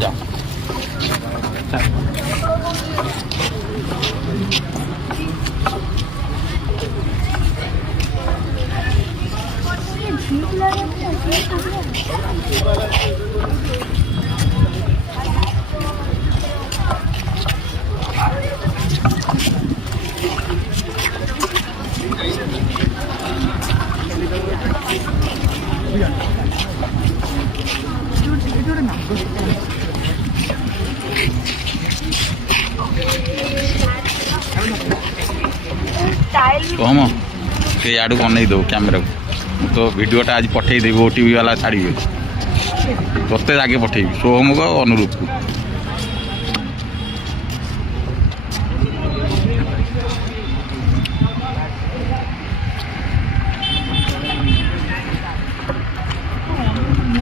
जा कम से आड़ को नहीं दो कैमेरा को तो वीडियोटा आज पठेदेवी ओटीवी वाला छाड़े तोते आगे पठेबी सोहम को अनुरूप को।